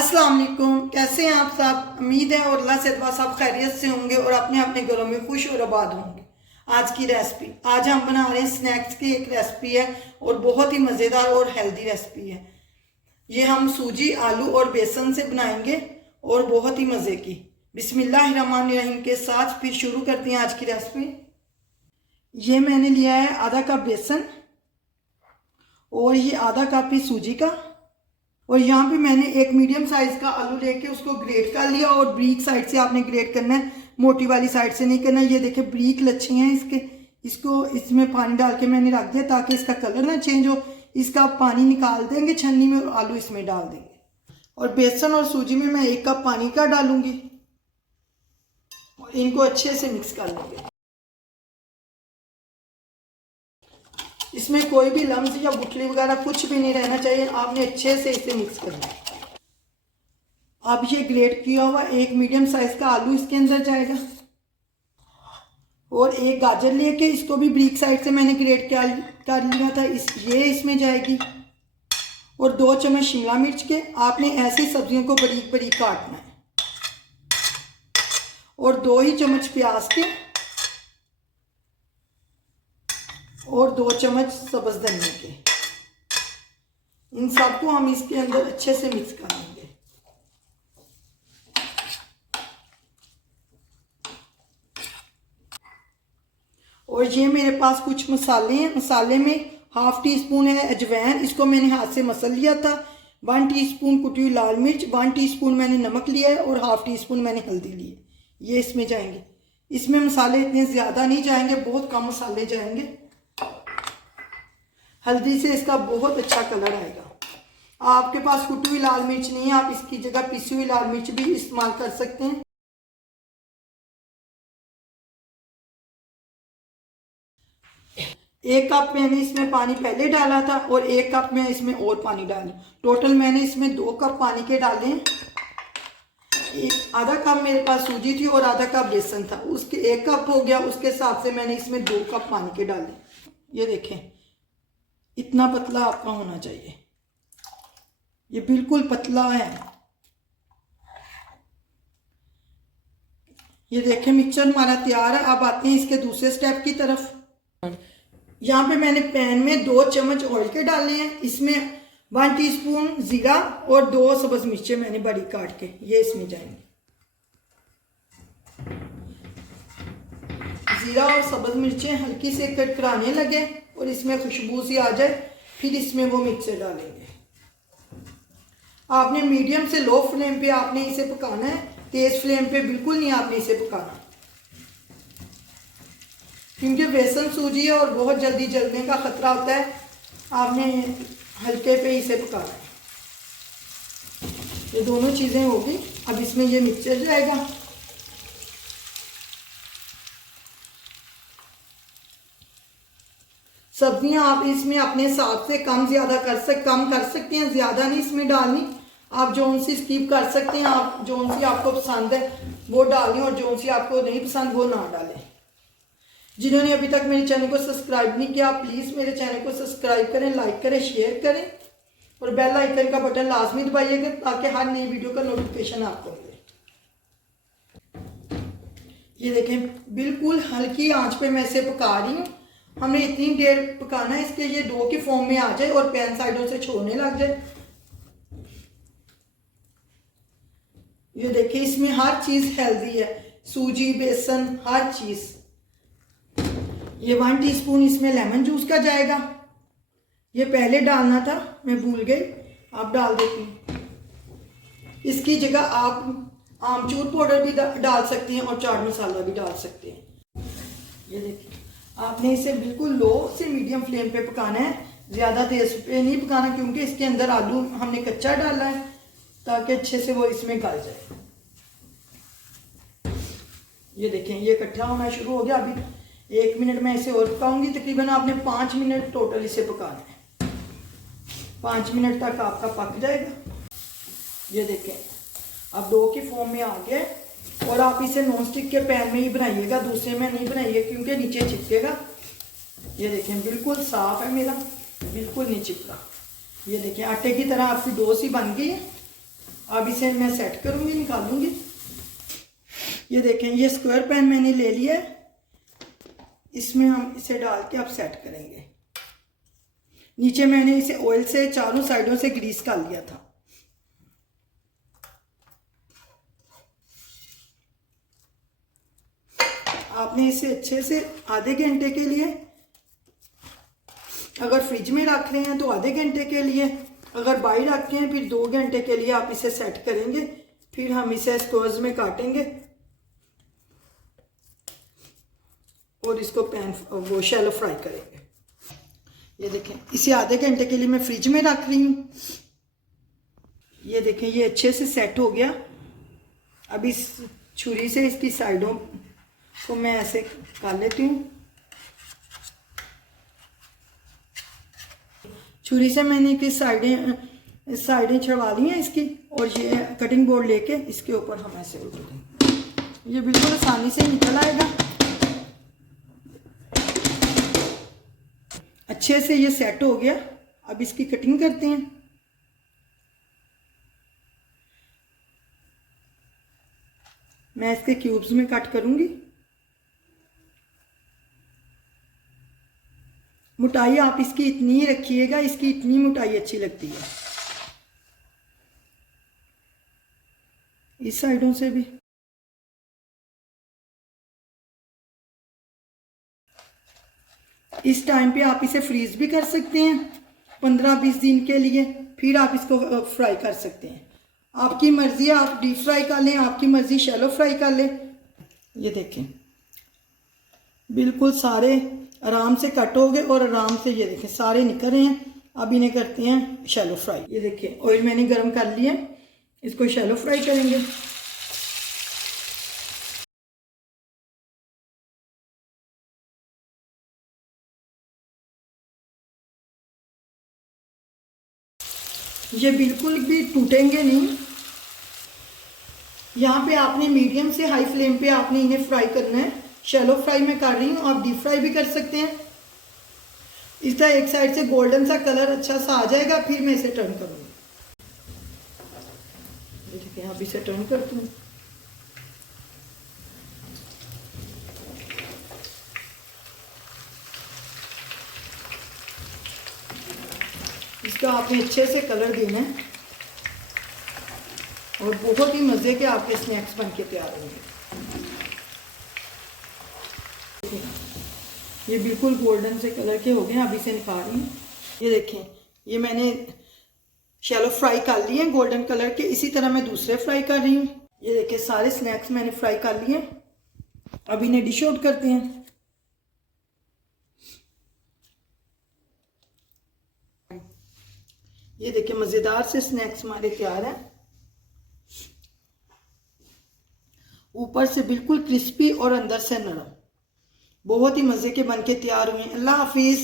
अस्सलाम वालेकुम। कैसे हैं आप सब? उम्मीद है और अल्लाह से दुआ सब खैरियत से होंगे और अपने अपने घरों में खुश और आबाद होंगे। आज की रेसिपी, आज हम बना रहे हैं स्नैक्स की एक रेसिपी है और बहुत ही मज़ेदार और हेल्दी रेसिपी है। ये हम सूजी, आलू और बेसन से बनाएंगे और बहुत ही मज़े की। बिस्मिल्लाहिर्रहमानिर्रहीम के साथ फिर शुरू करते हैं आज की रेसिपी। ये मैंने लिया है आधा कप बेसन और ये आधा कप ही सूजी का, और यहाँ पे मैंने एक मीडियम साइज का आलू लेके उसको ग्रेट कर लिया। और ब्रीक साइड से आपने ग्रेट करना है, मोटी वाली साइड से नहीं करना। ये देखे ब्रीक लच्छे हैं इसके, इसको इसमें पानी डाल के मैंने रख दिया ताकि इसका कलर ना चेंज हो। इसका पानी निकाल देंगे छन्नी में और आलू इसमें डाल देंगे। और बेसन और सूजी में मैं 1 कप पानी का डालूंगी और इनको अच्छे से मिक्स कर लेंगे। इसमें कोई भी लम्स या गुठली वगैरह कुछ भी नहीं रहना चाहिए। आपने अच्छे से इसे मिक्स करना है। अब ये ग्रेट किया हुआ एक मीडियम साइज का आलू इसके अंदर जाएगा और एक गाजर लेके इसको भी ब्रीक साइड से मैंने ग्रेट कर लिया था, ये इसमें जाएगी। और 2 चम्मच शिमला मिर्च के, आपने ऐसी सब्जियों को बारीक बारीक काटना है। और 2 ही चम्मच प्याज के और 2 चम्मच सब्ज धनिया के। इन सबको हम इसके अंदर अच्छे से मिक्स कर लेंगे। और ये मेरे पास कुछ मसाले हैं। मसाले में हाफ टी स्पून है अजवाइन, इसको मैंने हाथ से मसल लिया था। 1 टीस्पून कुटी हुई लाल मिर्च, 1 टीस्पून मैंने नमक लिया है और हाफ टी स्पून मैंने हल्दी ली है। ये इसमें जाएंगे। इसमें मसाले इतने ज़्यादा नहीं जाएंगे, बहुत कम मसाले जाएंगे। हल्दी से इसका बहुत अच्छा कलर आएगा। आपके पास कुटी हुई लाल मिर्च नहीं है, आप इसकी जगह पिसी हुई लाल मिर्च भी इस्तेमाल कर सकते हैं। एक कप मैंने इसमें पानी पहले डाला था और 1 कप मैं इसमें और पानी डाली। टोटल मैंने इसमें 2 कप पानी के डाले हैं। आधा कप मेरे पास सूजी थी और आधा कप बेसन था, उसके 1 कप हो गया। उसके हिसाब से मैंने इसमें 2 कप पानी के डाले। ये देखें, इतना पतला आपका होना चाहिए। ये बिल्कुल पतला है। ये देखें मिक्सचर हमारा तैयार है। अब आते हैं इसके दूसरे स्टेप की तरफ। यहाँ पे मैंने पैन में 2 चम्मच ऑयल के डाले हैं। इसमें 1 टीस्पून जीरा और 2 सब्ज मिर्चें मैंने बड़ी काट के ये इसमें जाएंगे। जीरा और सब्ज मिर्चें हल्की से कड़कड़ाने लगे और इसमें खुशबू सी आ जाए, फिर इसमें वो मिक्सर डालेंगे। आपने मीडियम से लो फ्लेम पे आपने इसे पकाना है, तेज फ्लेम पे बिल्कुल नहीं आपने इसे पकाना, क्योंकि बेसन सूजी है और बहुत जल्दी जलने का खतरा होता है। आपने हल्के पे इसे पकाना है। ये दोनों चीज़ें होगी। अब इसमें ये मिक्सचर जाएगा। सब्जियां आप इसमें अपने हिसाब से कम कर सकते हैं, ज़्यादा नहीं इसमें डालनी। आप जौन सी स्किप कर सकते हैं, आप जौन सी आपको पसंद है वो डालें और जौन सी आपको नहीं पसंद वो ना डालें। जिन्होंने अभी तक मेरे चैनल को सब्सक्राइब नहीं किया, प्लीज़ मेरे चैनल को सब्सक्राइब करें, लाइक करें, शेयर करें और बेल आइकन का बटन लाजमी दबाइएगा ताकि हर नई वीडियो का नोटिफिकेशन आपको मिले। ये देखें बिल्कुल हल्की आंच पे मैं इसे पका रही हूँ। हमने इतनी देर पकाना है इसके ये डो के फॉर्म में आ जाए और पैन साइडों से छोड़ने लग जाए। ये देखिए इसमें हर चीज़ हेल्दी है, सूजी, बेसन, हर चीज़। ये 1 टीस्पून इसमें लेमन जूस का जाएगा। ये पहले डालना था, मैं भूल गई, आप डाल देती हूँ। इसकी जगह आप आमचूर पाउडर भी डाल सकते हैं और चाट मसाला भी डाल सकते हैं। ये देखिए आपने इसे बिल्कुल लो से मीडियम फ्लेम पे पकाना है, ज़्यादा तेज पे नहीं पकाना, क्योंकि इसके अंदर आलू हमने कच्चा डाला है ताकि अच्छे से वो इसमें गल जाए। ये देखें ये इकट्ठा होना शुरू हो गया। अभी 1 मिनट मैं इसे और पकाऊंगी। तकरीबन आपने 5 मिनट टोटल इसे पकाना है। 5 मिनट तक आपका पक जाएगा। ये देखें अब डो की फॉर्म में आ गया। और आप इसे नॉन स्टिक के पैन में ही बनाइएगा, दूसरे में नहीं बनाइए क्योंकि नीचे चिपकेगा। ये देखें बिल्कुल साफ है मेरा, बिल्कुल नहीं चिपका। ये देखें आटे की तरह आपकी डो सी बन गई है। अब इसे मैं सेट करूँगी, निकालूंगी। ये देखें, ये स्क्वायर पैन मैंने ले लिया है, इसमें हम इसे डाल के अब सेट करेंगे। नीचे मैंने इसे ऑयल से चारों साइडों से ग्रीस कर लिया था। आपने इसे अच्छे से आधे घंटे के लिए, अगर फ्रिज में रख रहे हैं तो आधे घंटे के लिए, अगर बाहर रख हैं फिर 2 घंटे के लिए आप इसे सेट करेंगे। फिर हम इसे स्क्वायर्स में काटेंगे और इसको वो शैलो फ्राई करेंगे। ये देखें, इसे आधे घंटे के लिए मैं फ्रिज में रख रही हूँ। ये देखें, ये अच्छे से सेट हो गया। अब इस छुरी से इसकी साइडों को मैं ऐसे कर लेती हूँ। छुरी से मैंने इसकी साइडें छुड़वा ली हैं इसकी, और ये कटिंग बोर्ड लेके इसके ऊपर हम ऐसे उल्ट देंगे। ये बिल्कुल आसानी से निकल आएगा। अच्छे से ये सेट हो गया। अब इसकी कटिंग करते हैं। मैं इसके क्यूब्स में कट करूंगी। मोटाई आप इसकी इतनी ही रखिएगा, इसकी इतनी मोटाई अच्छी लगती है। इस साइडों से भी इस टाइम पे आप इसे फ्रीज भी कर सकते हैं 15-20 दिन के लिए, फिर आप इसको फ्राई कर सकते हैं। आपकी मर्जी है, आप डीप फ्राई कर लें, आपकी मर्जी शैलो फ्राई कर लें। ये देखें, बिल्कुल सारे आराम से कट हो गए और आराम से ये देखें सारे निकल रहे हैं। अब इन्हें करते हैं शैलो फ्राई। ये देखें, ऑयल मैंने गर्म कर लिया, इसको शैलो फ्राई करेंगे। ये बिल्कुल भी टूटेंगे नहीं। यहाँ पे आपने मीडियम से हाई फ्लेम पे आपने इन्हें फ्राई करना है। शैलो फ्राई मैं कर रही हूँ, आप डीप फ्राई भी कर सकते हैं। इस तरह एक साइड से गोल्डन सा कलर अच्छा सा आ जाएगा, फिर मैं इसे टर्न करूँगी। देखिए, आप इसे टर्न करती हूँ। इसका आपने अच्छे से कलर देना है और बहुत ही मज़े के आपके स्नैक्स बन के तैयार होंगे। ये बिल्कुल गोल्डन से कलर के हो गए हैं। अब इसे निकाल रही हूँ। ये देखें, ये मैंने शैलो फ्राई कर लिए हैं गोल्डन कलर के। इसी तरह मैं दूसरे फ्राई कर रही हूँ। ये देखें, सारे स्नैक्स मैंने फ्राई कर लिए। अब इन्हें डिश आउट करते हैं। ये देखिए, मज़ेदार से स्नैक्स हमारे तैयार हैं। ऊपर से बिल्कुल क्रिस्पी और अंदर से नरम, बहुत ही मज़े के बनके तैयार हुए हैं। अल्लाह हाफिज़।